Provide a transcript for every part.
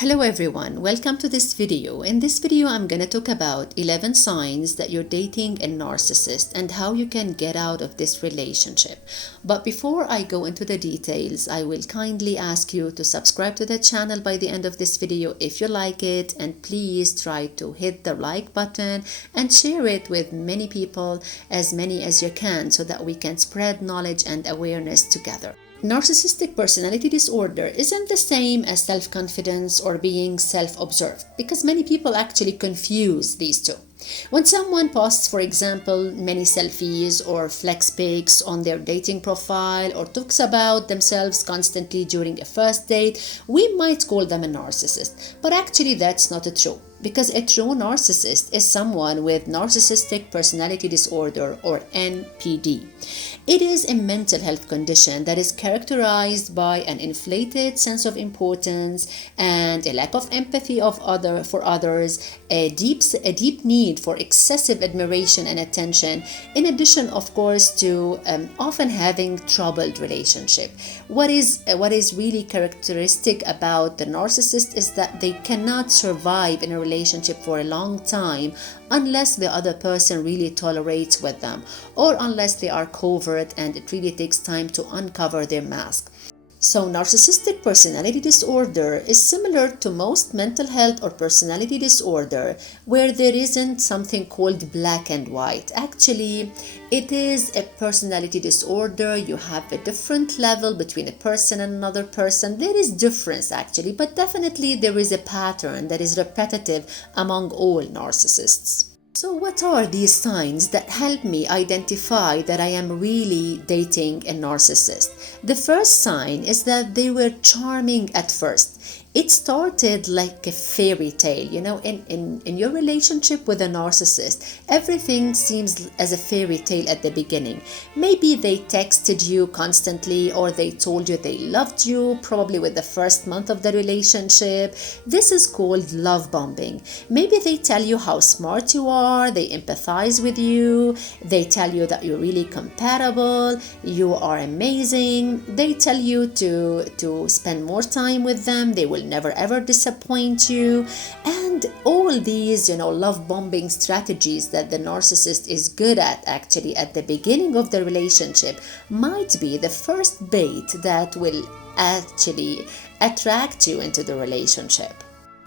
Hello everyone, welcome to this video. In this video, I'm going to talk about 11 signs that you're dating a narcissist and how you can get out of this relationship. But before I go into the details, I will kindly ask you to subscribe to the channel by the end of this video if you like it, and please try to hit the like button and share it with many people, as many as you can, so that we can spread knowledge and awareness together. Narcissistic personality disorder isn't the same as self-confidence or being self-observed, because many people actually confuse these two. When someone posts, for example, many selfies or flex pics on their dating profile, or talks about themselves constantly during a first date, we might call them a narcissist. But actually that's not true, because a true narcissist is someone with narcissistic personality disorder, or NPD. It is a mental health condition that is characterized by an inflated sense of importance and a lack of empathy for others, a deep need for excessive admiration and attention, in addition, of course, to often having troubled relationship. What is really characteristic about the narcissist is that they cannot survive in a relationship for a long time unless the other person really tolerates with them, or unless they are covert and it really takes time to uncover their mask. So narcissistic personality disorder is similar to most mental health or personality disorder, where there isn't something called black and white. Actually, it is a personality disorder. You have a different level between a person and another person. There is difference actually, but definitely there is a pattern that is repetitive among all narcissists. So what are these signs that help me identify that I am really dating a narcissist? The first sign is that they were charming at first. It started like a fairy tale. In your relationship with a narcissist, everything seems as a fairy tale at the beginning. Maybe they texted you constantly, or they told you they loved you, probably with the first month of the relationship. This is called love bombing. Maybe they tell you how smart you are, they empathize with you, they tell you that you're really compatible, you are amazing, they tell you to spend more time with them, they will never ever disappoint you. And all these love bombing strategies that the narcissist is good at actually at the beginning of the relationship might be the first bait that will actually attract you into the relationship.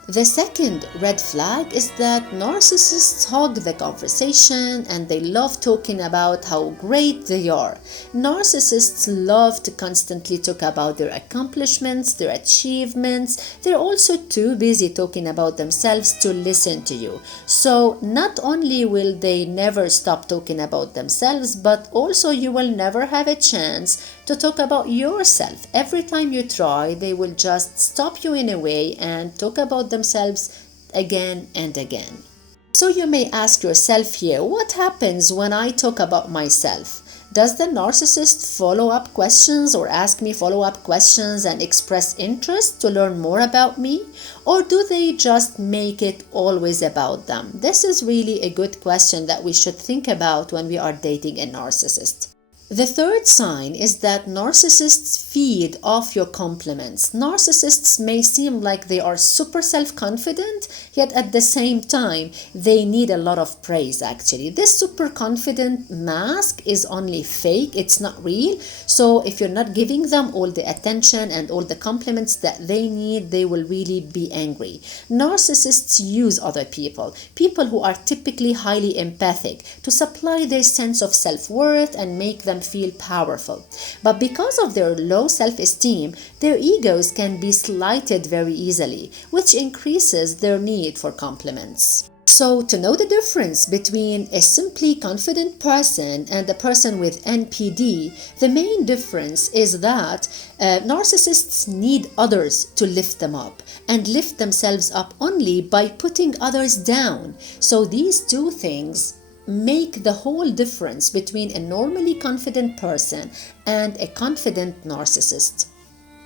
The second red flag is that narcissists hog the conversation and they love talking about how great they are. Narcissists love to constantly talk about their accomplishments, their achievements. They're also too busy talking about themselves to listen to you. So not only will they never stop talking about themselves, but also you will never have a chance to talk about yourself. Every time you try, they will just stop you in a way and talk about themselves again and again. So you may ask yourself here, what happens when I talk about myself? Does the narcissist follow up questions or ask me follow up questions and express interest to learn more about me? Or do they just make it always about them? This is really a good question that we should think about when we are dating a narcissist. The third sign is that narcissists feed off your compliments. Narcissists may seem like they are super self-confident, yet at the same time, they need a lot of praise actually. This super confident mask is only fake, it's not real. So if you're not giving them all the attention and all the compliments that they need, they will really be angry. Narcissists use other people who are typically highly empathic, to supply their sense of self-worth and make them feel powerful. But because of their low self-esteem, their egos can be slighted very easily, which increases their need for compliments. So to know the difference between a simply confident person and a person with NPD, the main difference is that narcissists need others to lift them up, and lift themselves up only by putting others down. So these two things make the whole difference between a normally confident person and a confident narcissist.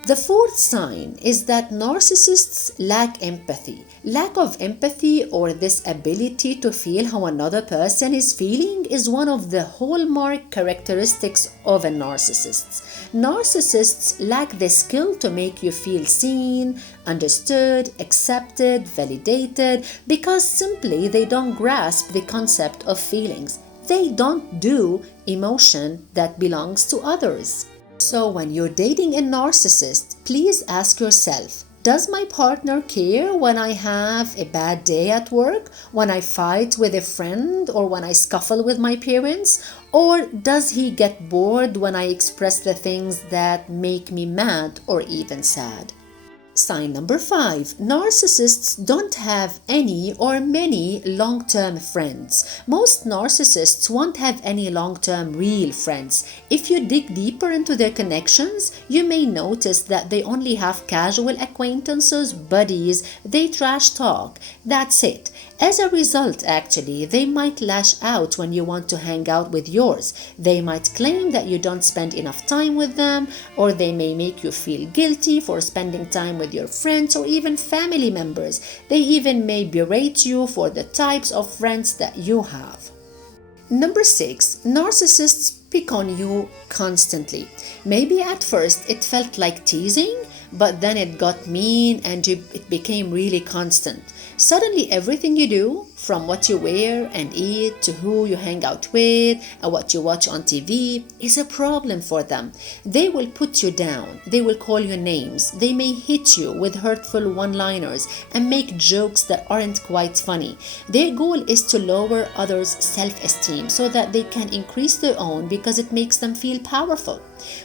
The fourth sign is that narcissists lack empathy. Lack of empathy, or this ability to feel how another person is feeling, is one of the hallmark characteristics of a narcissist. Narcissists lack the skill to make you feel seen, understood, accepted, validated, because simply they don't grasp the concept of feelings. They don't do emotion that belongs to others. So when you're dating a narcissist, please ask yourself, does my partner care when I have a bad day at work, when I fight with a friend, or when I scuffle with my parents? Or does he get bored when I express the things that make me mad or even sad? Sign number 5. Narcissists don't have any or many long-term friends. Most narcissists won't have any long-term real friends. If you dig deeper into their connections, you may notice that they only have casual acquaintances, buddies, they trash talk. That's it. As a result, actually, they might lash out when you want to hang out with yours. They might claim that you don't spend enough time with them, or they may make you feel guilty for spending time with your friends or even family members. They even may berate you for the types of friends that you have. Number 6. Narcissists pick on you constantly. Maybe at first it felt like teasing, but then it got mean and it became really constant. Suddenly everything you do, from what you wear and eat to who you hang out with and what you watch on TV, is a problem for them. They will put you down. They will call you names. They may hit you with hurtful one-liners and make jokes that aren't quite funny. Their goal is to lower others' self-esteem so that they can increase their own because it makes them feel powerful.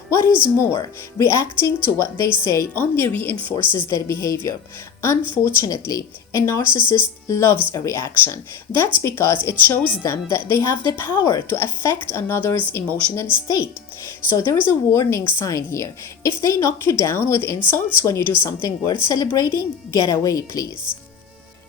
What is more, reacting to what they say only reinforces their behavior. Unfortunately, a narcissist loves a reaction. That's because it shows them that they have the power to affect another's emotional state. So there is a warning sign here. If they knock you down with insults when you do something worth celebrating, get away, please.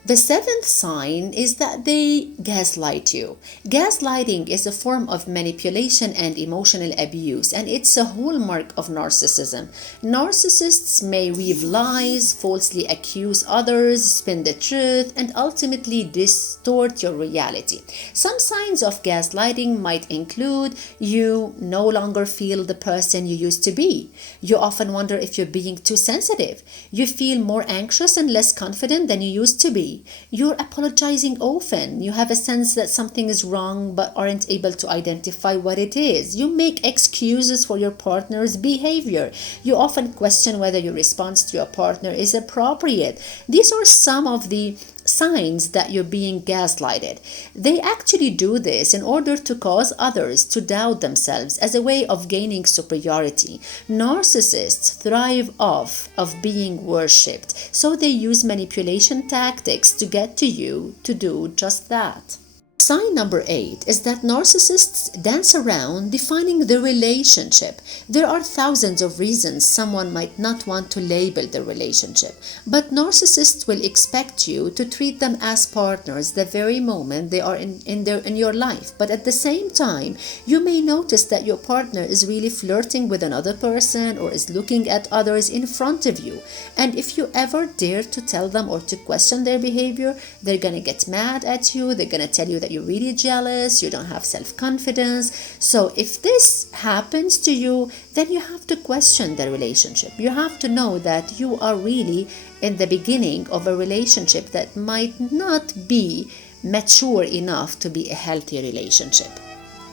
The 7th sign is that they gaslight you. Gaslighting is a form of manipulation and emotional abuse, and it's a hallmark of narcissism. Narcissists may weave lies, falsely accuse others, spin the truth, and ultimately distort your reality. Some signs of gaslighting might include you no longer feel the person you used to be. You often wonder if you're being too sensitive. You feel more anxious and less confident than you used to be. You're apologizing often. You have a sense that something is wrong but aren't able to identify what it is. You make excuses for your partner's behavior. You often question whether your response to your partner is appropriate. These are some of the signs that you're being gaslighted. They actually do this in order to cause others to doubt themselves as a way of gaining superiority. Narcissists thrive off of being worshipped, so they use manipulation tactics to get to you to do just that. Sign number 8 is that narcissists dance around defining the relationship. There are thousands of reasons someone might not want to label the relationship, but narcissists will expect you to treat them as partners the very moment they are in your life. But at the same time, you may notice that your partner is really flirting with another person or is looking at others in front of you. And if you ever dare to tell them or to question their behavior, they're going to get mad at you. They're going to tell you that you're really jealous, you don't have self-confidence. So if this happens to you, then you have to question the relationship. You have to know that you are really in the beginning of a relationship that might not be mature enough to be a healthy relationship.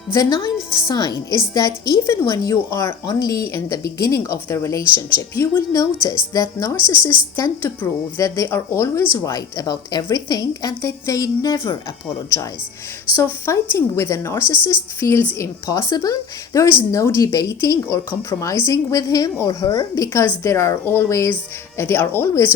The 9th sign is that even when you are only in the beginning of the relationship, you will notice that narcissists tend to prove that they are always right about everything and that they never apologize. So fighting with a narcissist feels impossible. There is no debating or compromising with him or her because they are always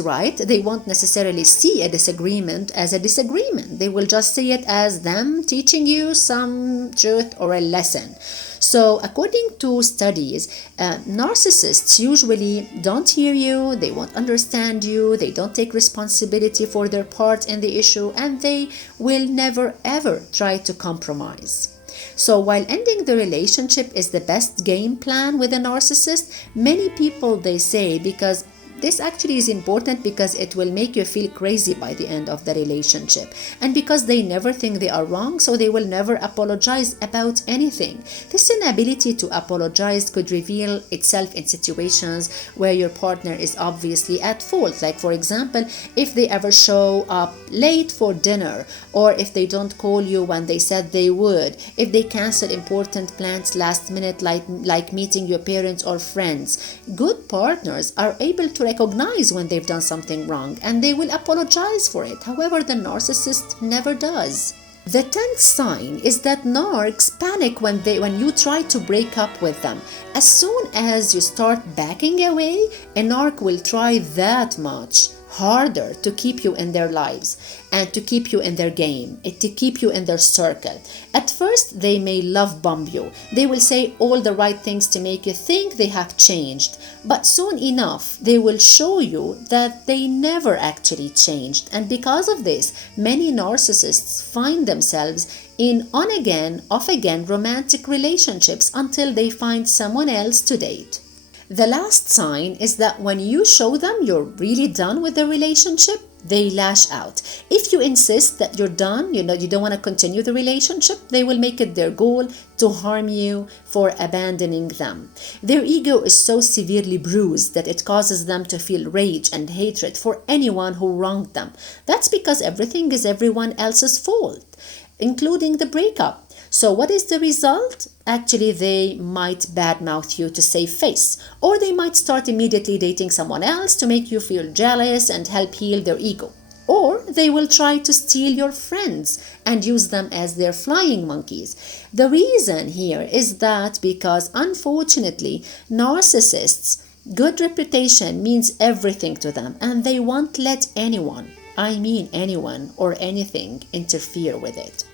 right. They won't necessarily see a disagreement as a disagreement. They will just see it as them teaching you some truth or a lesson. So according to studies, narcissists usually don't hear you, they won't understand you, they don't take responsibility for their part in the issue, and they will never ever try to compromise. So while ending the relationship is the best game plan with a narcissist, many people, they say, because This actually is important because it will make you feel crazy by the end of the relationship. And because they never think they are wrong, so they will never apologize about anything. This inability to apologize could reveal itself in situations where your partner is obviously at fault. Like, for example, if they ever show up late for dinner, or if they don't call you when they said they would, if they cancel important plans last minute, like meeting your parents or friends. Good partners are able to recognize when they've done something wrong, and they will apologize for it. However, the narcissist never does. The 10th sign is that narcs panic when you try to break up with them. As soon as you start backing away, a narc will try that much harder to keep you in their lives and to keep you in their game, to keep you in their circle. At first, they may love bomb you. They will say all the right things to make you think they have changed. But soon enough, they will show you that they never actually changed. And because of this, many narcissists find themselves in on-again, off-again romantic relationships until they find someone else to date. The last sign is that when you show them you're really done with the relationship, they lash out. If you insist that you're done, you don't want to continue the relationship, they will make it their goal to harm you for abandoning them. Their ego is so severely bruised that it causes them to feel rage and hatred for anyone who wronged them. That's because everything is everyone else's fault, including the breakup. So what is the result? Actually, they might badmouth you to save face, or they might start immediately dating someone else to make you feel jealous and help heal their ego. Or they will try to steal your friends and use them as their flying monkeys. The reason here is that because, unfortunately, narcissists' good reputation means everything to them, and they won't let anyone, I mean anyone or anything, interfere with it.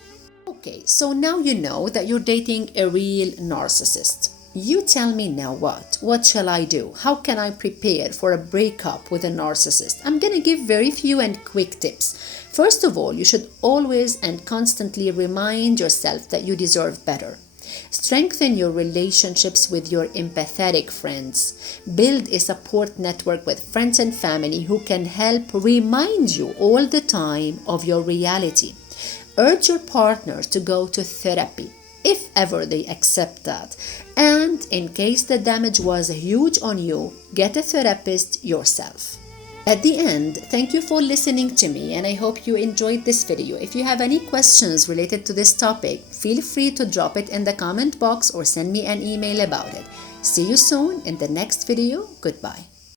Okay, so now you know that you're dating a real narcissist. You tell me now what? What shall I do? How can I prepare for a breakup with a narcissist? I'm gonna give very few and quick tips. First of all, you should always and constantly remind yourself that you deserve better. Strengthen your relationships with your empathetic friends. Build a support network with friends and family who can help remind you all the time of your reality. Urge your partner to go to therapy, if ever they accept that. And in case the damage was huge on you, get a therapist yourself. At the end, thank you for listening to me, and I hope you enjoyed this video. If you have any questions related to this topic, feel free to drop it in the comment box or send me an email about it. See you soon in the next video. Goodbye.